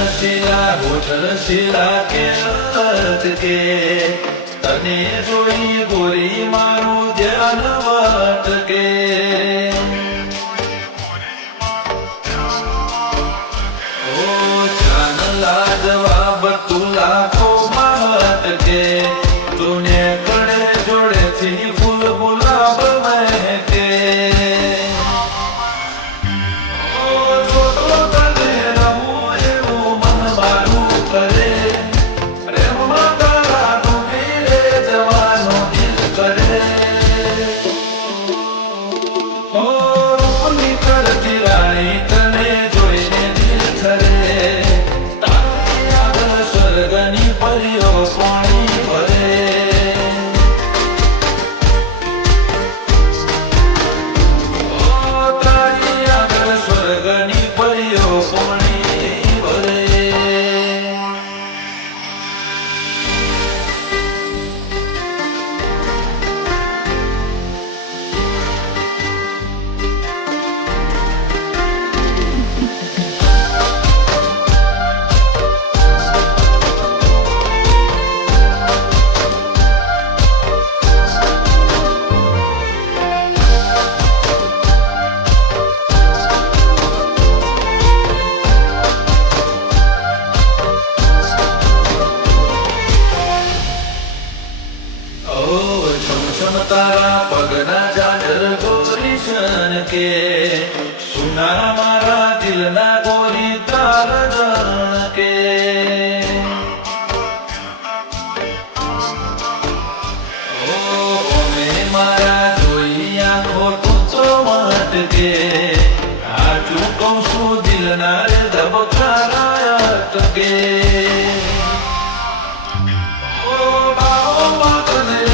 hotel શિરા કે અટકે તને જોઈ ગોરી મારું ધ્યાન ભટકે ઓ ચાંદલા જવાબ તું લાખોમાં અટકે તુને કડે જોડેથી ફૂલ ગુલાબ મહેકે પાણી ભરે તારી આગળ સ્વર્ગની પરીઓ પાણી ભરે તારા પગના જાજર ગોરી છનકે સુના મારા દિલના ગોરી તારા જણકે ઓ મેં મારા જોઈ આંખો તું તો મટકે સાચું કહું છું દિલના રે ધબકારા અટકે ઓ બાબો તને